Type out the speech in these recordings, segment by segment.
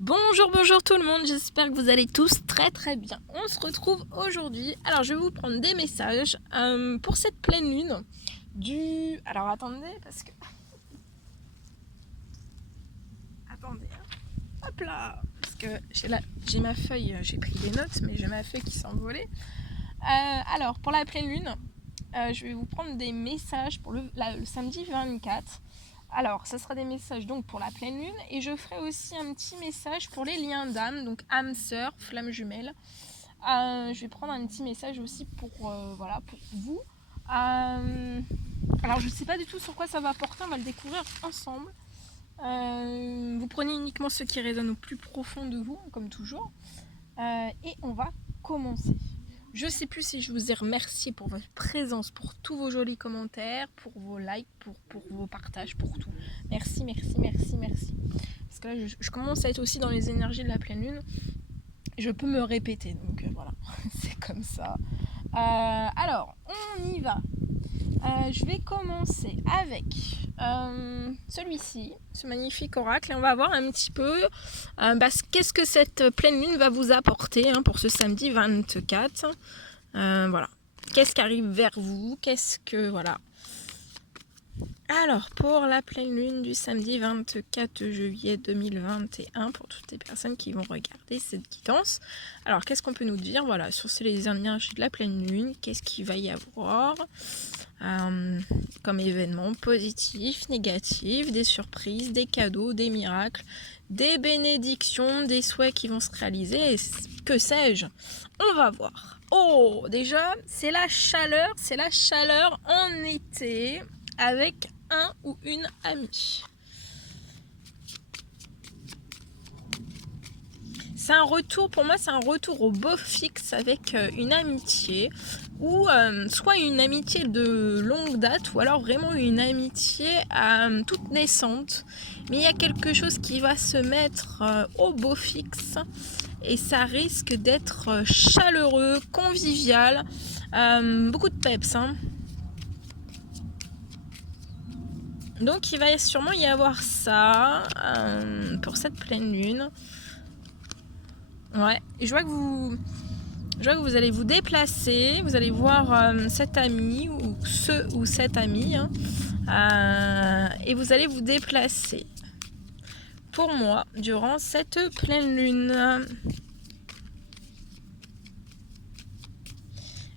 Bonjour, bonjour tout le monde, j'espère que vous allez tous très très bien. On se retrouve aujourd'hui. Alors je vais vous prendre des messages pour cette pleine lune du... Alors attendez parce que... Attendez, hein. Hop là. Parce que j'ai ma feuille, j'ai pris des notes mais j'ai ma feuille qui s'est envolée. Alors pour la pleine lune, je vais vous prendre des messages pour le samedi 24. Alors, ça sera des messages donc pour la pleine lune et je ferai aussi un petit message pour les liens d'âme, donc âme sœur, flamme jumelle. Je vais prendre un petit message aussi pour pour vous. Alors, je ne sais pas du tout sur quoi ça va porter, on va le découvrir ensemble. Vous prenez uniquement ce qui résonne au plus profond de vous, comme toujours, et on va commencer. Je ne sais plus si je vous ai remercié pour votre présence, pour tous vos jolis commentaires, pour vos likes, pour vos partages, pour tout. Merci, merci, merci, merci. Parce que là, je commence à être aussi dans les énergies de la pleine lune. Je peux me répéter, donc voilà, c'est comme ça. Alors, on y va. Je vais commencer avec celui-ci, ce magnifique oracle, et on va voir un petit peu qu'est-ce que cette pleine lune va vous apporter pour ce samedi 24. Voilà. Qu'est-ce qui arrive vers vous? Qu'est-ce que... Voilà. Alors, pour la pleine lune du samedi 24 juillet 2021, pour toutes les personnes qui vont regarder cette guidance, alors qu'est-ce qu'on peut nous dire voilà, sur les énergies de la pleine lune? Qu'est-ce qu'il va y avoir comme événements positifs, négatifs, des surprises, des cadeaux, des miracles, des bénédictions, des souhaits qui vont se réaliser, et que sais-je? On va voir. Oh, déjà, c'est la chaleur en été avec un ou une amie. C'est un retour, pour moi, c'est un retour au beau fixe avec une amitié, ou soit une amitié de longue date, ou alors vraiment une amitié toute naissante. Mais il y a quelque chose qui va se mettre au beau fixe, et ça risque d'être chaleureux, convivial, beaucoup de peps, hein. Donc il va sûrement y avoir ça pour cette pleine lune. Ouais, et je vois que vous allez vous déplacer, vous allez voir cet ami ou ce ou cette amie, et vous allez vous déplacer. Pour moi, durant cette pleine lune.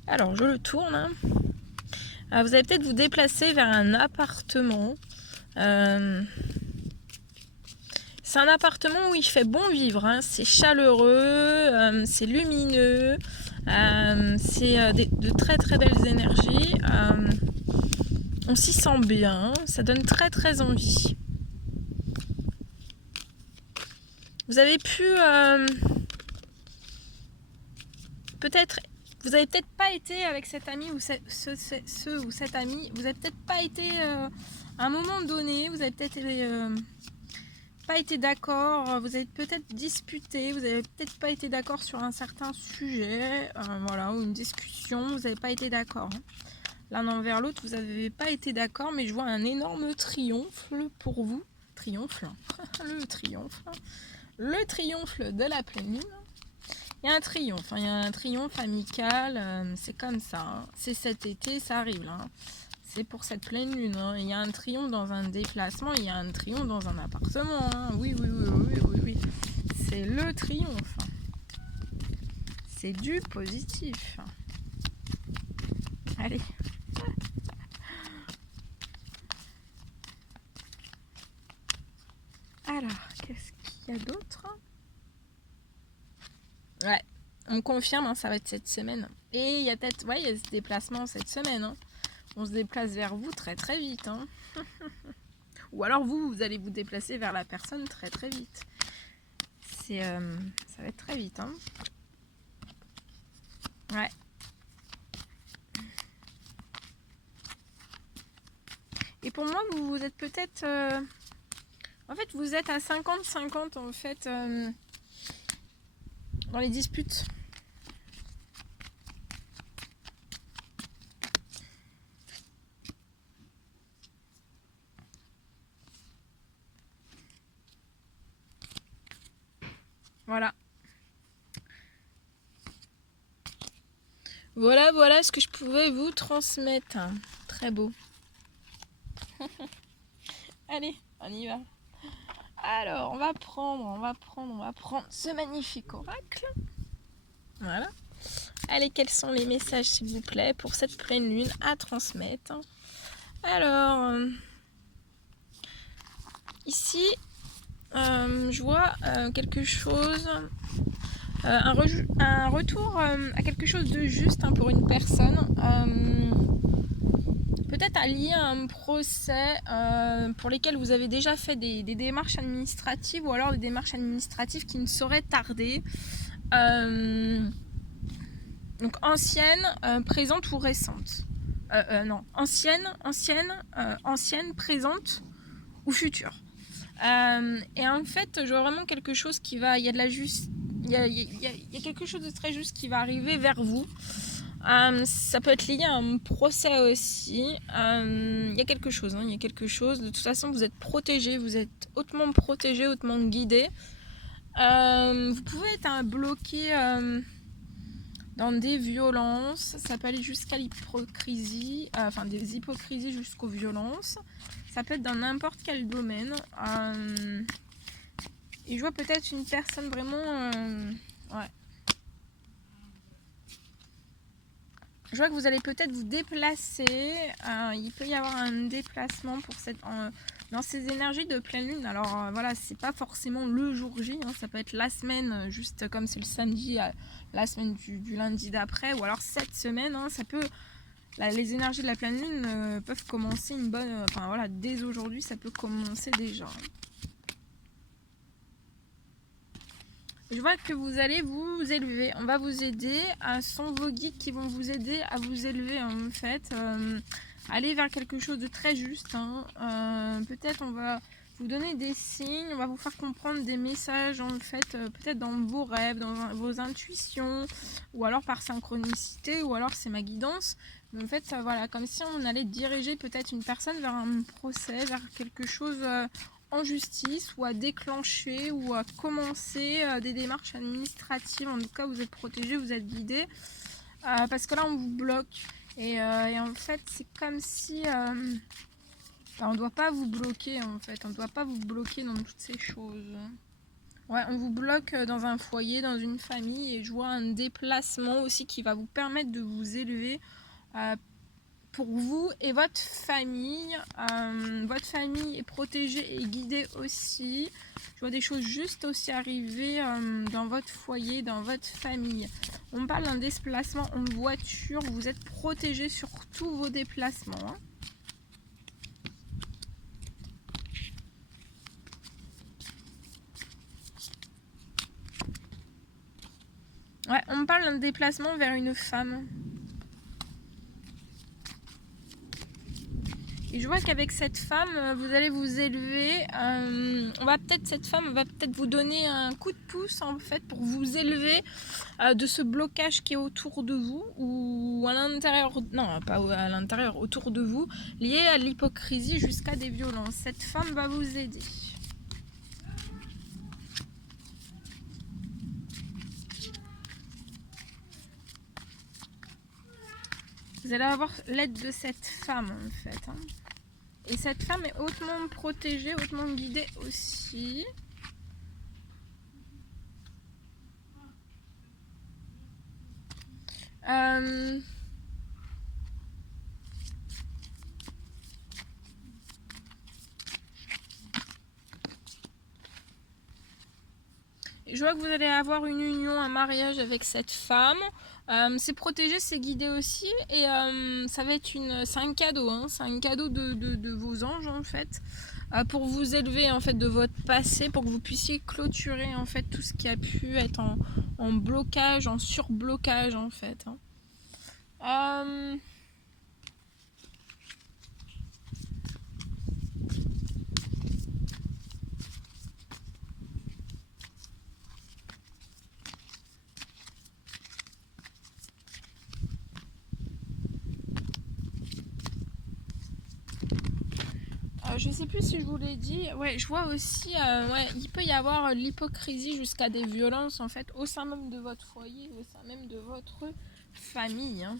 Alors je le tourne. Vous allez peut-être vous déplacer vers un appartement. C'est un appartement où il fait bon vivre, hein. C'est chaleureux, c'est lumineux, c'est de très très belles énergies. On s'y sent bien, ça donne très très envie. Vous avez pu vous avez peut-être pas été avec cet ami ou ce ou cette amie, vous avez peut-être pas été à un moment donné, vous avez peut-être pas été d'accord, vous avez peut-être disputé, vous avez peut-être pas été d'accord sur un certain sujet, voilà, ou une discussion, vous n'avez pas été d'accord. L'un envers l'autre, vous n'avez pas été d'accord, mais je vois un énorme triomphe pour vous. Triomphe, le triomphe de la pleine lune. Il y a un triomphe amical, c'est comme ça, hein. C'est cet été, ça arrive là, hein. C'est pour cette pleine lune, hein. Il y a un triomphe dans un déplacement, il y a un triomphe dans un appartement, hein. Oui. C'est le triomphe. C'est du positif. Allez. Alors, qu'est-ce qu'il y a d'autre? Ouais, on me confirme, hein, ça va être cette semaine. Et il y a peut-être, il y a ce déplacement cette semaine, hein. On se déplace vers vous très très vite, hein. Ou alors vous allez vous déplacer vers la personne très très vite. Ça va être très vite, hein. Ouais. Et pour moi, vous êtes peut-être... en fait, vous êtes à 50-50 en fait dans les disputes. Voilà. Voilà ce que je pouvais vous transmettre. Très beau. Allez, on y va. Alors, on va prendre ce magnifique oracle. Voilà. Allez, quels sont les messages, s'il vous plaît, pour cette pleine lune à transmettre? Alors, ici, je vois quelque chose, un retour à quelque chose de juste pour une personne. Peut-être lié à un procès pour lesquels vous avez déjà fait des démarches administratives ou alors des démarches administratives qui ne sauraient tarder. Donc ancienne, présente ou récente. Non, ancienne, présente ou future. Et en fait, je vois vraiment quelque chose qui va, il y a de la juste, il y a quelque chose de très juste qui va arriver vers vous. Ça peut être lié à un procès aussi. Il y a quelque chose, il y a quelque chose. De toute façon, vous êtes protégé, vous êtes hautement protégé, hautement guidé. Vous pouvez être bloqué dans des violences. Ça peut aller jusqu'à l'hypocrisie, enfin des hypocrisies jusqu'aux violences. Ça peut être dans n'importe quel domaine. Et je vois peut-être une personne vraiment... ouais. Je vois que vous allez peut-être vous déplacer. Il peut y avoir un déplacement pour dans ces énergies de pleine lune. Alors voilà, c'est pas forcément le jour J. Ça peut être la semaine, juste comme c'est le samedi, la semaine du lundi d'après. Ou alors cette semaine. Ça peut... les énergies de la pleine lune peuvent commencer une bonne... Enfin voilà, dès aujourd'hui, ça peut commencer déjà. Je vois que vous allez vous élever. On va vous aider. Ce sont vos guides qui vont vous aider à vous élever en fait. Aller vers quelque chose de très juste. Peut-être on va vous donner des signes. On va vous faire comprendre des messages en fait. Peut-être dans vos rêves, dans vos intuitions. Ou alors par synchronicité. Ou alors c'est ma guidance. Mais en fait voilà, comme si on allait diriger peut-être une personne vers un procès, vers quelque chose... en justice ou à déclencher ou à commencer des démarches administratives. En tout cas, vous êtes protégé, vous êtes guidé parce que là, on vous bloque. Et en fait, c'est comme si on ne doit pas vous bloquer en fait. On ne doit pas vous bloquer dans toutes ces choses. Ouais, on vous bloque dans un foyer, dans une famille, et je vois un déplacement aussi qui va vous permettre de vous élever pour vous et votre famille. Votre famille est protégée et guidée aussi. Je vois des choses juste aussi arriver dans votre foyer, dans votre famille. On parle d'un déplacement en voiture. Vous êtes protégé sur tous vos déplacements. Ouais, on parle d'un déplacement vers une femme. Et je vois qu'avec cette femme, vous allez vous élever. Cette femme va peut-être vous donner un coup de pouce en fait pour vous élever de ce blocage qui est autour de vous ou à l'intérieur, non pas à l'intérieur, autour de vous, lié à l'hypocrisie jusqu'à des violences. Cette femme va vous aider. Vous allez avoir l'aide de cette femme en fait. Et cette femme est hautement protégée, hautement guidée aussi. Je vois que vous allez avoir une union, un mariage avec cette femme. C'est protégé, c'est guidé aussi. Et ça va être c'est un cadeau. C'est un cadeau de vos anges en fait. Pour vous élever en fait de votre passé, pour que vous puissiez clôturer en fait tout ce qui a pu être en blocage, en surblocage en fait. Je sais sais plus si je vous l'ai dit. Ouais, je vois aussi, ouais, il peut y avoir l'hypocrisie jusqu'à des violences en fait au sein même de votre foyer, au sein même de votre famille. Hein.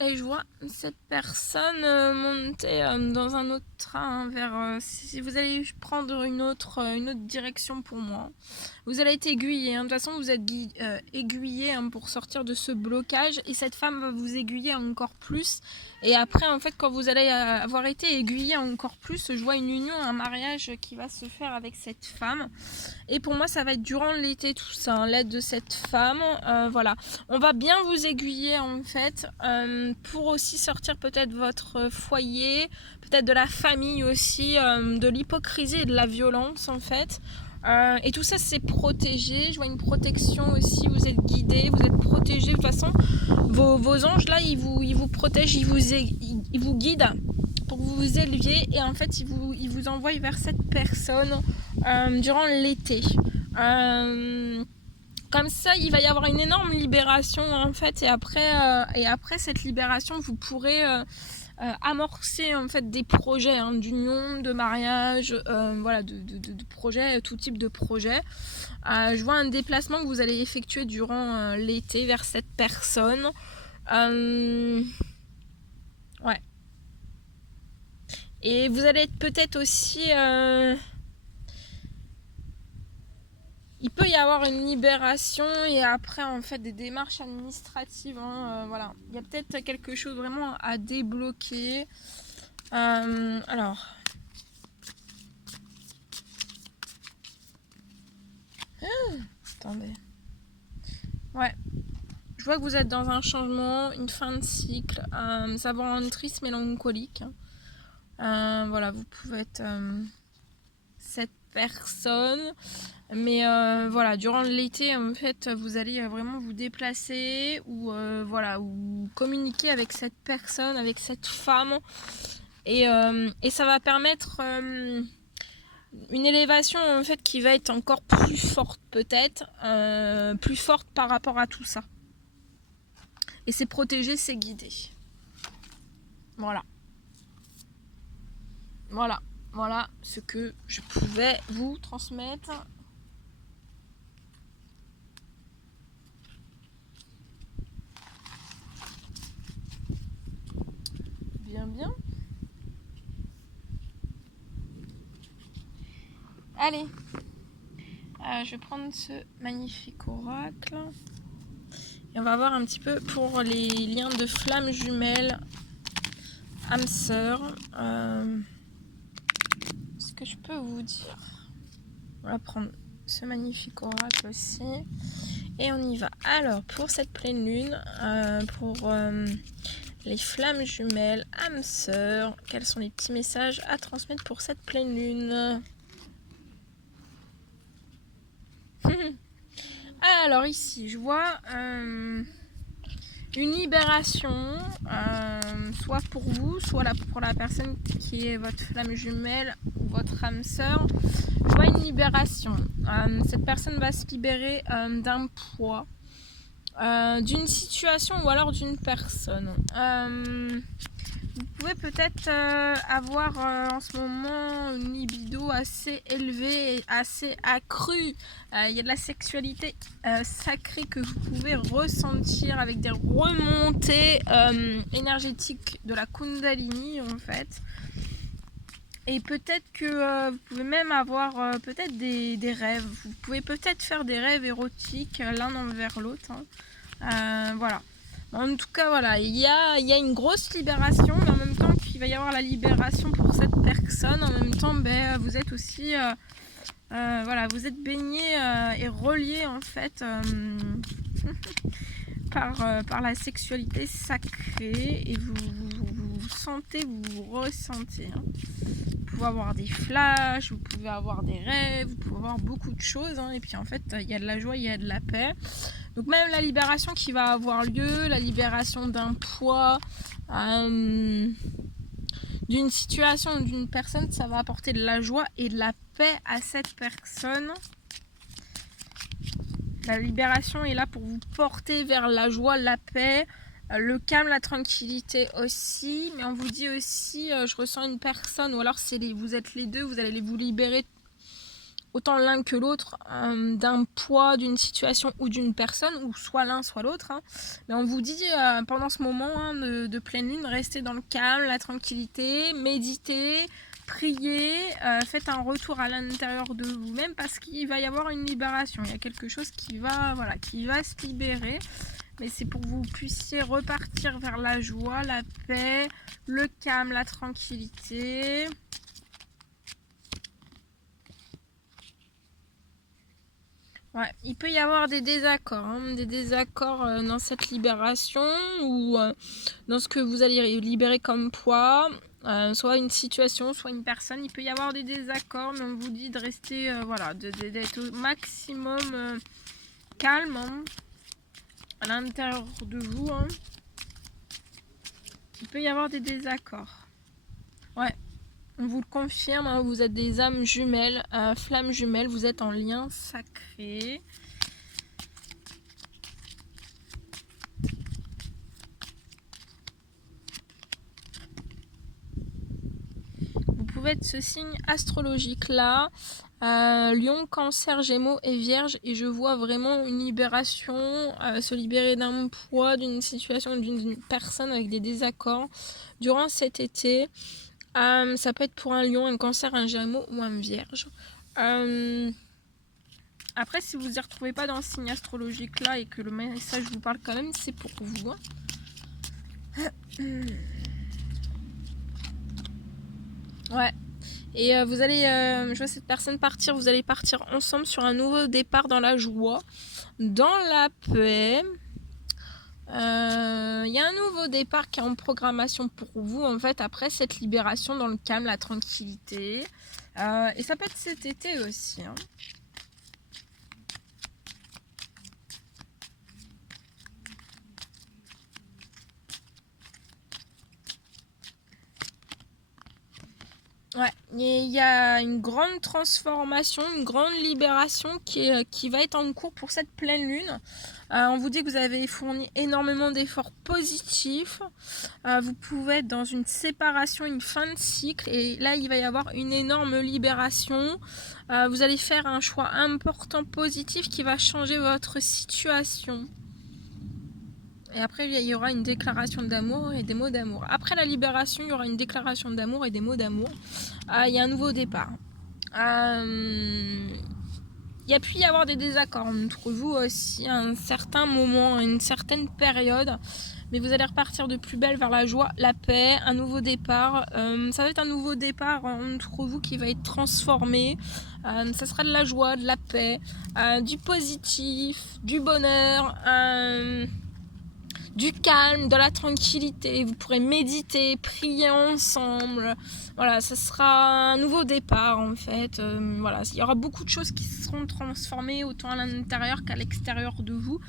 Et je vois cette personne monter dans un autre train vers... si vous allez prendre une autre direction pour moi. Vous allez être aiguillé. Hein. De toute façon, vous êtes aiguillé hein, pour sortir de ce blocage. Et cette femme va vous aiguiller encore plus. Et après, en fait, quand vous allez avoir été aiguillé encore plus, je vois une union, un mariage qui va se faire avec cette femme. Et pour moi, ça va être durant l'été tout ça, hein, l'aide de cette femme. Voilà. On va bien vous aiguiller en fait pour aussi sortir peut-être votre foyer, peut-être de la famille aussi, de l'hypocrisie et de la violence en fait. Et tout ça c'est protégé, je vois une protection aussi, vous êtes guidés, vous êtes protégés. De toute façon, vos anges là, ils vous protègent, ils vous guident pour que vous vous éleviez et en fait ils vous envoient vers cette personne durant l'été. Comme ça, il va y avoir une énorme libération en fait, et après cette libération, vous pourrez amorcer en fait des projets hein, d'union, de mariage, voilà, de projets, tout type de projets. Je vois un déplacement que vous allez effectuer durant l'été vers cette personne. Ouais. Et vous allez être peut-être aussi... il peut y avoir une libération et après en fait des démarches administratives. Hein, voilà. Il y a peut-être quelque chose vraiment à débloquer. Alors... attendez. Ouais. Je vois que vous êtes dans un changement, une fin de cycle. Ça va rendre triste, mélancolique. Voilà, vous pouvez être cette personne. Mais voilà, durant l'été, en fait, vous allez vraiment vous déplacer ou voilà, ou communiquer avec cette personne, avec cette femme. Et ça va permettre une élévation en fait qui va être encore plus forte peut-être, plus forte par rapport à tout ça. Et c'est protégé, c'est guidé. Voilà. Voilà. Voilà ce que je pouvais vous transmettre. Bien. Allez. Je vais prendre ce magnifique oracle. Et on va voir un petit peu pour les liens de flammes jumelles, âme sœur. Ce que je peux vous dire. On va prendre ce magnifique oracle aussi. Et on y va. Alors, pour cette pleine lune, pour les flammes jumelles, âme sœur, quels sont les petits messages à transmettre pour cette pleine lune? Alors ici, je vois une libération, soit pour vous, soit pour la personne qui est votre flamme jumelle ou votre âme sœur. Je vois une libération. Cette personne va se libérer d'un poids, d'une situation ou alors d'une personne. Vous pouvez peut-être avoir en ce moment une libido assez élevée, assez accrue. Il y a de la sexualité sacrée que vous pouvez ressentir avec des remontées énergétiques de la Kundalini en fait. Et peut-être que vous pouvez même avoir peut-être des rêves. Vous pouvez peut-être faire des rêves érotiques l'un envers l'autre. Hein. Voilà. En tout cas, voilà, il y a une grosse libération, mais en même temps qu'il va y avoir la libération pour cette personne. En même temps, vous êtes aussi, voilà, vous êtes baigné et relié en fait par la sexualité sacrée et vous sentez, vous ressentez. Hein. Vous pouvez avoir des flashs, vous pouvez avoir des rêves, vous pouvez avoir beaucoup de choses. Hein, et puis en fait, il y a de la joie, il y a de la paix. Donc même la libération qui va avoir lieu, la libération d'un poids, d'une situation, d'une personne, ça va apporter de la joie et de la paix à cette personne. La libération est là pour vous porter vers la joie, la paix, le calme, la tranquillité aussi. Mais on vous dit aussi, je ressens une personne, ou alors vous êtes les deux, vous allez vous libérer autant l'un que l'autre d'un poids, d'une situation ou d'une personne, ou soit l'un, soit l'autre. Hein. Mais on vous dit pendant ce moment de pleine lune, restez dans le calme, la tranquillité, méditez, priez, faites un retour à l'intérieur de vous-même parce qu'il va y avoir une libération. Il y a quelque chose qui va se libérer. Mais c'est pour que vous puissiez repartir vers la joie, la paix, le calme, la tranquillité. Ouais, il peut y avoir des désaccords, dans cette libération ou dans ce que vous allez libérer comme poids, soit une situation, soit une personne. Il peut y avoir des désaccords, mais on vous dit de rester, d'être au maximum calme à l'intérieur de vous. Hein. Il peut y avoir des désaccords. Ouais. On vous le confirme, hein, vous êtes des âmes jumelles, flammes jumelles, vous êtes en lien sacré. Vous pouvez être ce signe astrologique là, Lion, Cancer, Gémeaux et Vierge, et je vois vraiment une libération, se libérer d'un poids, d'une situation, d'une personne avec des désaccords durant cet été. Ça peut être pour un lion, un cancer, un gémeau ou un vierge. Après, si vous ne vous y retrouvez pas dans ce signe astrologique là et que le message vous parle quand même, c'est pour vous. Ouais. Et vous allez, je vois cette personne partir, vous allez partir ensemble sur un nouveau départ dans la joie, dans la paix. Il y a un nouveau départ qui est en programmation pour vous en fait après cette libération dans le calme, la tranquillité, et ça peut être cet été aussi. Hein. Ouais, il y a une grande transformation, une grande libération qui va être en cours pour cette pleine lune. On vous dit que vous avez fourni énormément d'efforts positifs. Vous pouvez être dans une séparation, une fin de cycle. Et là, il va y avoir une énorme libération. Vous allez faire un choix important, positif, qui va changer votre situation. Et après, il y aura une déclaration d'amour et des mots d'amour. Après la libération, il y aura une déclaration d'amour et des mots d'amour. Il y a un nouveau départ. Il y a pu y avoir des désaccords entre vous aussi à un certain moment, à une certaine période. Mais vous allez repartir de plus belle vers la joie, la paix, un nouveau départ. Ça va être un nouveau départ entre vous qui va être transformé. Ça sera de la joie, de la paix, du positif, du bonheur. Du calme, de la tranquillité, vous pourrez méditer, prier ensemble, voilà, ça sera un nouveau départ en fait, voilà, il y aura beaucoup de choses qui seront transformées autant à l'intérieur qu'à l'extérieur de vous,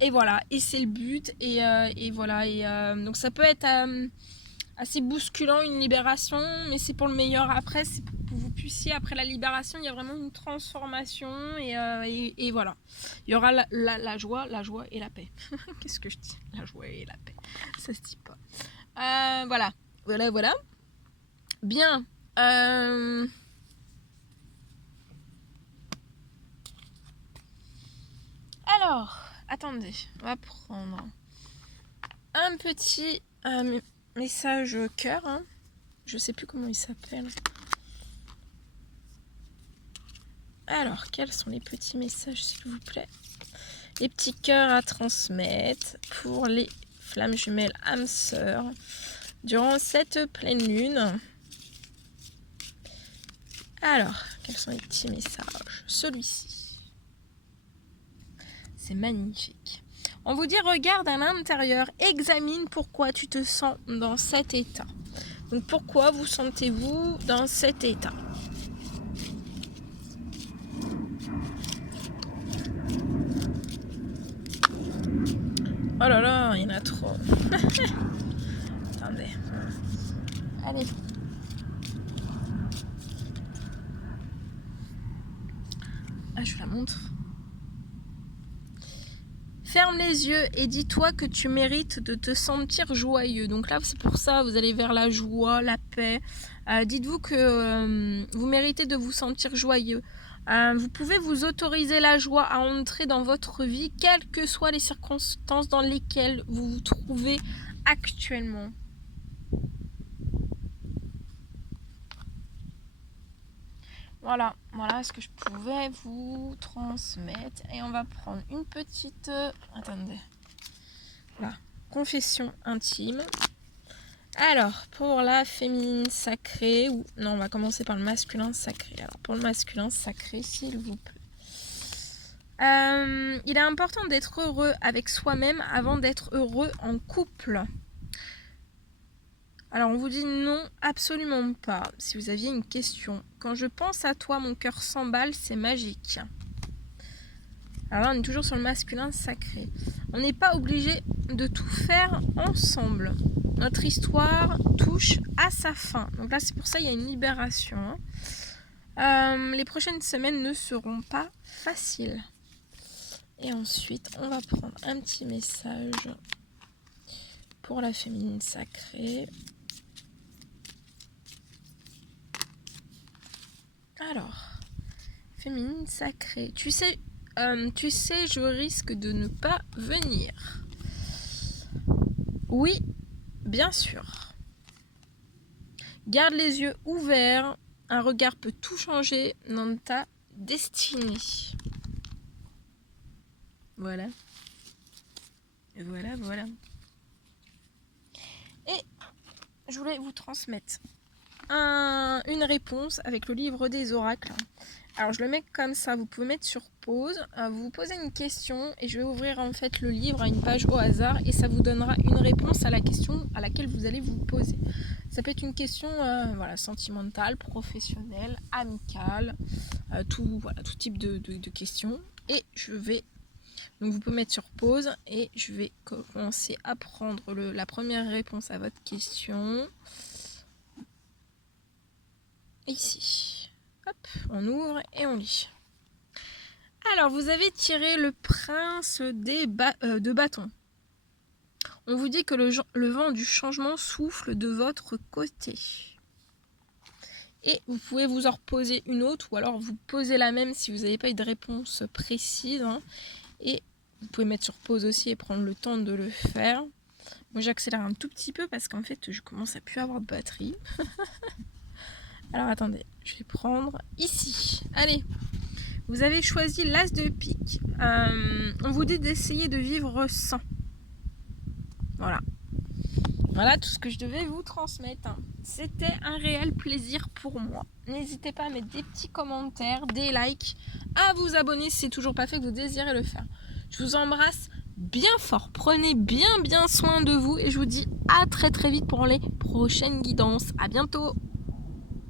et voilà, et c'est le but, et voilà, donc ça peut être assez bousculant une libération, mais c'est pour le meilleur après, c'est pour que vous puissiez, après la libération, il y a vraiment une transformation et voilà. Il y aura la joie et la paix. Qu'est-ce que je dis? La joie et la paix. Ça se dit pas. Voilà. Bien. Alors, attendez, on va prendre un petit message cœur. Hein. Je sais plus comment il s'appelle. Alors, quels sont les petits messages, s'il vous plaît? Les petits cœurs à transmettre pour les flammes jumelles âmes sœurs durant cette pleine lune. Alors, quels sont les petits messages? Celui-ci. C'est magnifique. On vous dit, regarde à l'intérieur, examine pourquoi tu te sens dans cet état. Donc, pourquoi vous sentez-vous dans cet état? Oh là là, il y en a trop. Attendez. Allez. montre. Ferme les yeux et dis-toi que tu mérites de te sentir joyeux. Donc là, c'est pour ça, vous allez vers la joie, la paix. Dites-vous que vous méritez de vous sentir joyeux. Vous pouvez vous autoriser la joie à entrer dans votre vie, quelles que soient les circonstances dans lesquelles vous vous trouvez actuellement. Voilà ce que je pouvais vous transmettre. Et on va prendre une petite... attendez. Voilà, confession intime. Alors, pour la féminine sacrée... non, on va commencer par le masculin sacré. Alors, pour le masculin sacré, s'il vous plaît. Il est important d'être heureux avec soi-même avant d'être heureux en couple. Alors on vous dit non, absolument pas. Si vous aviez une question. Quand je pense à toi, mon cœur s'emballe, c'est magique. Alors là, on est toujours sur le masculin sacré. On n'est pas obligé de tout faire ensemble. Notre histoire touche à sa fin. Donc là, c'est pour ça qu'il y a une libération. Les prochaines semaines ne seront pas faciles. Et ensuite, on va prendre un petit message pour la féminine sacrée. Alors, féminine sacrée. Tu sais, je risque de ne pas venir. Oui, bien sûr. Garde les yeux ouverts. Un regard peut tout changer dans ta destinée. Voilà. Voilà. Et je voulais vous transmettre une réponse avec le livre des oracles. Alors je le mets comme ça, vous pouvez mettre sur pause, vous vous posez une question et je vais ouvrir en fait le livre à une page au hasard et ça vous donnera une réponse à la question à laquelle vous allez vous poser. Ça peut être une question sentimentale, professionnelle, amicale, tout type de questions. Et donc vous pouvez mettre sur pause et je vais commencer à prendre la première réponse à votre question. Ici. Hop, on ouvre et on lit. Alors, vous avez tiré le prince de bâton. On vous dit que le vent du changement souffle de votre côté. Et vous pouvez vous en reposer une autre ou alors vous posez la même si vous n'avez pas eu de réponse précise. Et vous pouvez mettre sur pause aussi et prendre le temps de le faire. Moi, j'accélère un tout petit peu parce qu'en fait, je commence à plus avoir de batterie. Alors attendez, je vais prendre ici. Allez, vous avez choisi l'as de pique. On vous dit d'essayer de vivre sans. Voilà tout ce que je devais vous transmettre. C'était un réel plaisir pour moi. N'hésitez pas à mettre des petits commentaires, des likes, à vous abonner si c'est toujours pas fait que vous désirez le faire. Je vous embrasse bien fort. Prenez bien soin de vous et je vous dis à très vite pour les prochaines guidances. À bientôt.